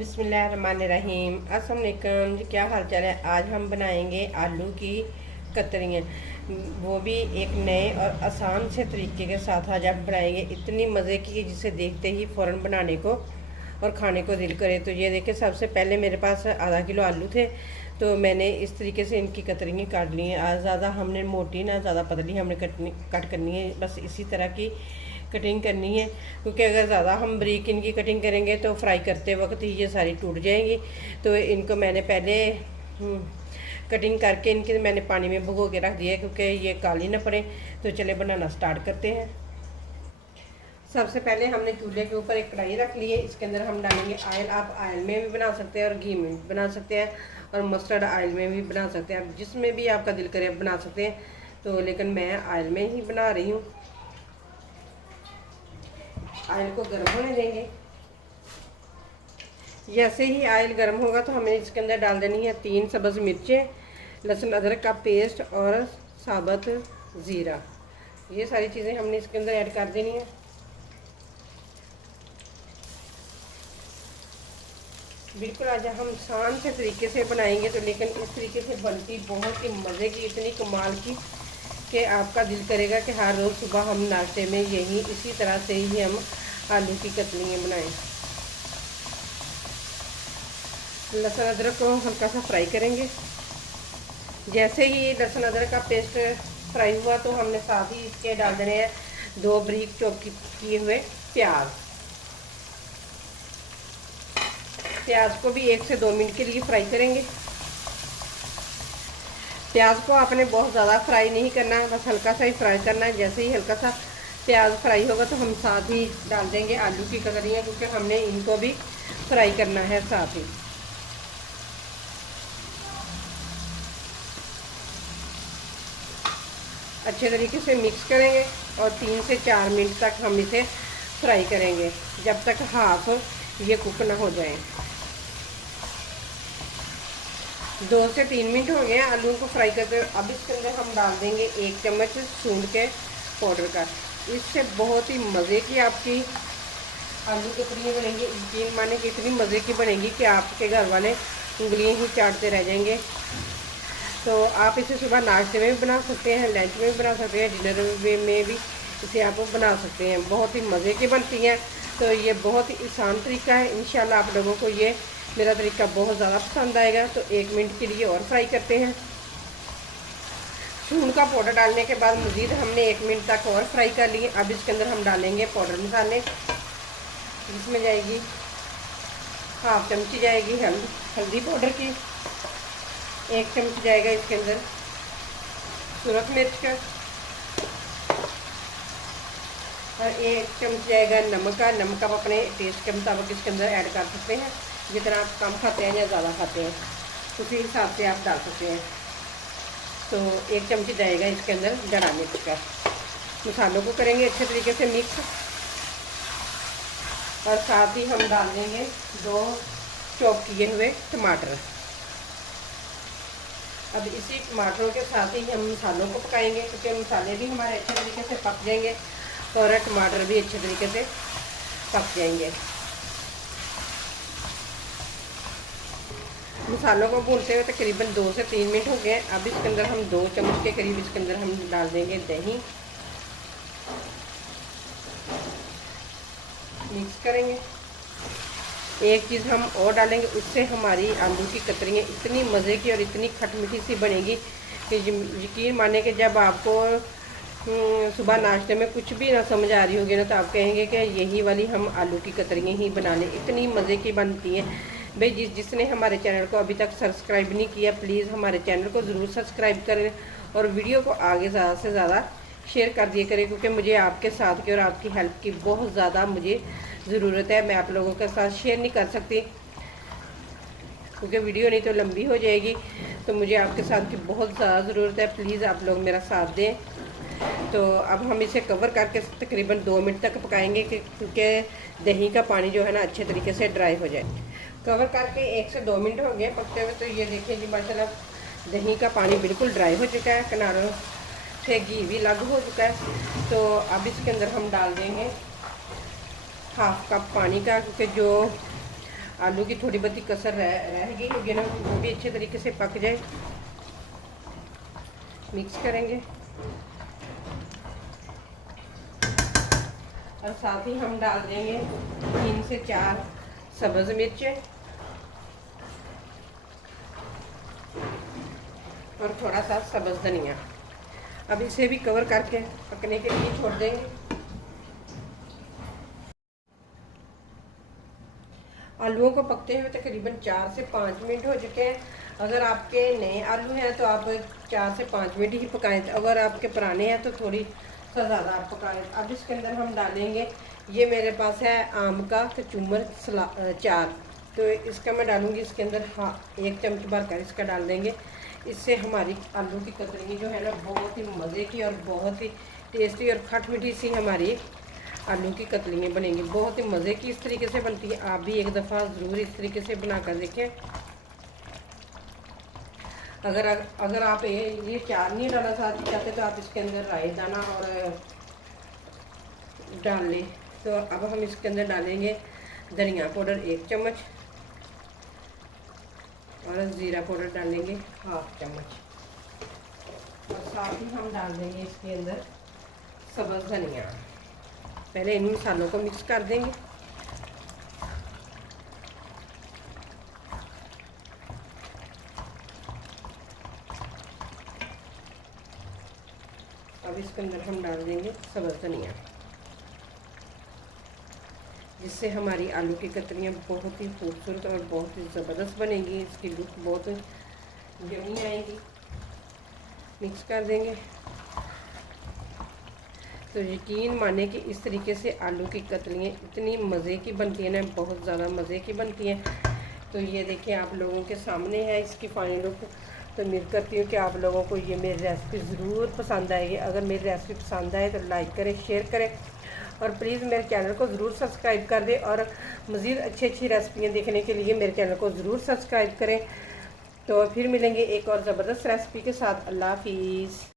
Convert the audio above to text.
बिस्मिल्लाहिर्रहमानिर्रहीम। अस्सलाम वालेकुम जी, क्या हाल चाल है। आज हम बनाएंगे आलू की कतरियाँ, वो भी एक नए और आसान से तरीके के साथ। आज आप बनाएंगे इतनी मज़े की जिसे देखते ही फ़ौरन बनाने को और खाने को दिल करे। तो ये देखिए, सबसे पहले मेरे पास आधा किलो आलू थे, तो मैंने इस तरीके से इनकी कतरियाँ काट ली हैं। आज ज़्यादा हमने मोटी ना ज़्यादा पतली हमने कट करनी है, बस इसी तरह की कटिंग करनी है। क्योंकि अगर ज़्यादा हम बारीक इनकी कटिंग करेंगे तो फ्राई करते वक्त ही ये सारी टूट जाएंगी। तो इनको मैंने पहले कटिंग करके इनके मैंने पानी में भिगो के रख दिया है, क्योंकि ये काली ना पड़े। तो चले बनाना स्टार्ट करते हैं। सबसे पहले हमने चूल्हे के ऊपर एक कढ़ाई रख ली है। इसके अंदर हम डालेंगे ऑयल। आप ऑयल में भी बना सकते हैं और घी में भी बना सकते हैं और मस्टर्ड ऑयल में भी बना सकते हैं। आप जिसमें भी आपका दिल करे बना सकते हैं। तो लेकिन मैं ऑयल में ही बना रही हूँ। ऑयल को गर्म होने देंगे। जैसे ही ऑयल गर्म होगा तो हमें इसके अंदर डाल देनी है 3 सब्ज़ मिर्चें, लहसुन अदरक का पेस्ट और साबुत ज़ीरा। ये सारी चीज़ें हमने इसके अंदर ऐड कर देनी है। बिल्कुल आज हम आसान से तरीके से बनाएंगे, तो लेकिन इस तरीके से बनती बहुत ही मज़े की, इतनी कमाल की कि आपका दिल करेगा कि हर रोज़ सुबह हम नाश्ते में यही इसी तरह से ही हम आलू की कतलियाँ बनाएं। लहसुन अदरक को हल्का सा फ्राई करेंगे। जैसे ही लहसुन अदरक का पेस्ट फ्राई हुआ तो हमने साथ ही इसके डाल देने हैं 2 बारीक चॉप किए हुए प्याज। प्याज को भी 1 से 2 मिनट के लिए फ्राई करेंगे। प्याज को आपने बहुत ज़्यादा फ्राई नहीं करना, बस हल्का सा ही फ्राई करना है। जैसे ही हल्का सा प्याज फ्राई होगा तो हम साथ ही डाल देंगे आलू की कतरियाँ, क्योंकि हमने इनको भी फ्राई करना है साथ ही। अच्छे तरीके से मिक्स करेंगे और 3 से 4 मिनट तक हम इसे फ्राई करेंगे, जब तक हाफ ये कुक ना हो जाए। 2 से 3 मिनट हो गए आलू को फ्राई करते। अब इसके अंदर हम डाल देंगे 1 चम्मच सूंड के पाउडर का। इससे बहुत ही मज़े की आपकी आलू कतरियाँ बनेंगी। यकीन माने कि इतनी मज़े की बनेगी कि आपके घर वाले उंगलियाँ ही चाटते रह जाएंगे। तो आप इसे सुबह नाश्ते में भी बना सकते हैं, लंच में भी बना सकते हैं, डिनर में भी इसे आप बना सकते हैं। बहुत ही मज़े की बनती हैं। तो ये बहुत ही आसान तरीका है। इंशाल्लाह आप लोगों को ये मेरा तरीका बहुत ज़्यादा पसंद आएगा। तो 1 मिनट के लिए और फ्राई करते हैं। सूंड का पाउडर डालने के बाद मज़ीद हमने 1 मिनट तक और फ्राई कर लिए। अब इसके अंदर हम डालेंगे पाउडर मसाले, जिसमें जाएगी हाफ चमची जाएगी हल्दी पाउडर की, 1 चम्मच जाएगा इसके अंदर सुरख मिर्च का, और 1 चम्मच जाएगा नमक का। नमक आप अपने टेस्ट के मुताबिक इसके अंदर ऐड कर सकते हैं। जितना आप कम खाते हैं या ज़्यादा खाते हैं उसी हिसाब से आप डाल सकते हैं। तो 1 चम्मच जाएगा इसके अंदर जड़ा मिर्च का। मसालों को करेंगे अच्छे तरीके से मिक्स, और साथ ही हम डाल देंगे 2 चॉप किए हुए टमाटर। अब इसी टमाटरों के साथ ही हम मसालों को पकाएंगे, क्योंकि मसाले भी हमारे अच्छे तरीके से पक जाएंगे और टमाटर भी अच्छे तरीके से पक जाएंगे। मसालों को भूनते हुए तकरीबन 2 से 3 मिनट हो गए। अब इसके अंदर हम 2 चम्मच के करीब इसके अंदर हम डाल देंगे दही। मिक्स करेंगे। एक चीज़ हम और डालेंगे, उससे हमारी आलू की कतरियाँ इतनी मज़े की और इतनी खटमिठी सी बनेगी कि यकीन माने कि जब आपको सुबह नाश्ते में कुछ भी ना समझ आ रही होगी ना, तो आप कहेंगे कि यही वाली हम आलू की कतरियाँ ही बना लें। इतनी मज़े की बनती हैं भाई। जिसने हमारे चैनल को अभी तक सब्सक्राइब नहीं किया, प्लीज़ हमारे चैनल को ज़रूर सब्सक्राइब करें और वीडियो को आगे ज़्यादा से ज़्यादा शेयर कर दिया करें, क्योंकि मुझे आपके साथ की और आपकी हेल्प की बहुत ज़्यादा मुझे ज़रूरत है। मैं आप लोगों के साथ शेयर नहीं कर सकती, क्योंकि वीडियो नहीं तो लंबी हो जाएगी। तो मुझे आपके साथ की बहुत ज़्यादा ज़रूरत है। प्लीज़ आप लोग मेरा साथ दें। तो अब हम इसे कवर करके तकरीबन 2 मिनट तक पकाएंगे, क्योंकि दही का पानी जो है ना अच्छे तरीके से ड्राई हो जाए। कवर करके 1 से 2 मिनट हो गए पकते हुए। तो ये देखिए जी, माशाल्लाह दही का पानी बिल्कुल ड्राई हो चुका है, किनारों से घी भी अलग हो चुका है। तो अब इसके अंदर हम डाल देंगे हाफ कप पानी का, क्योंकि जो आलू की थोड़ी बहुत कसर रह गई होगी ना, वो भी अच्छे तरीके से पक जाए। मिक्स करेंगे और साथ ही हम डाल देंगे 3 से 4 सब्ज़ मिर्चें और थोड़ा सा सब्ज़ धनिया। अब इसे भी कवर करके पकने के लिए छोड़ देंगे। आलूओं को पकते हुए तकरीबन 4 से 5 मिनट हो चुके हैं। अगर आपके नए आलू हैं तो आप 4 से 5 मिनट ही पकाएं, अगर आपके पुराने हैं तो थोड़ी सा ज़्यादा आप पकाएं। अब इसके अंदर हम डालेंगे, ये मेरे पास है आम का कचूमर चार, तो इसका मैं डालूँगी इसके अंदर 1 चम्मच भर कर इसका डाल देंगे। इससे हमारी आलू की कतरनी जो है ना बहुत ही मज़े की और बहुत ही टेस्टी और खट मीठी सी हमारी आलू की कतलियाँ बनेंगी। बहुत ही मज़े की इस तरीके से बनती है। आप भी एक दफ़ा ज़रूर इस तरीके से बना कर देखें। अगर आप ये चार नहीं डालना चाहते तो आप इसके अंदर राई दाना और डाल लें। तो अब हम इसके अंदर डालेंगे धनिया पाउडर 1 चम्मच और ज़ीरा पाउडर डालेंगे 1/2 चम्मच और साथ ही हम डाल देंगे इसके अंदर सब्ज़ धनिया। पहले इन मसालों को मिक्स कर देंगे। अब इसके अंदर हम डाल देंगे सब्ज़ धनिया, जिससे हमारी आलू की कतरियाँ बहुत ही खूबसूरत और बहुत ही ज़बरदस्त बनेंगी। इसकी लुक बहुत यम्मी आएगी। मिक्स कर देंगे। तो यकीन माने कि इस तरीके से आलू की कतलियाँ इतनी मज़े की बनती हैं ना, बहुत ज़्यादा मज़े की बनती हैं। तो ये देखिए आप लोगों के सामने है इसकी फाइनल लुक। तो उम्मीद करती हूँ कि आप लोगों को ये मेरी रेसिपी ज़रूर पसंद आएगी। अगर मेरी रेसिपी पसंद आए तो लाइक करें, शेयर करें और प्लीज़ मेरे चैनल को ज़रूर सब्सक्राइब कर दें। और मज़ीद अच्छी रेसिपियाँ देखने के लिए मेरे चैनल को ज़रूर सब्सक्राइब करें। तो फिर मिलेंगे एक और ज़बरदस्त रेसिपी के साथ। अल्लाह हाफिज़।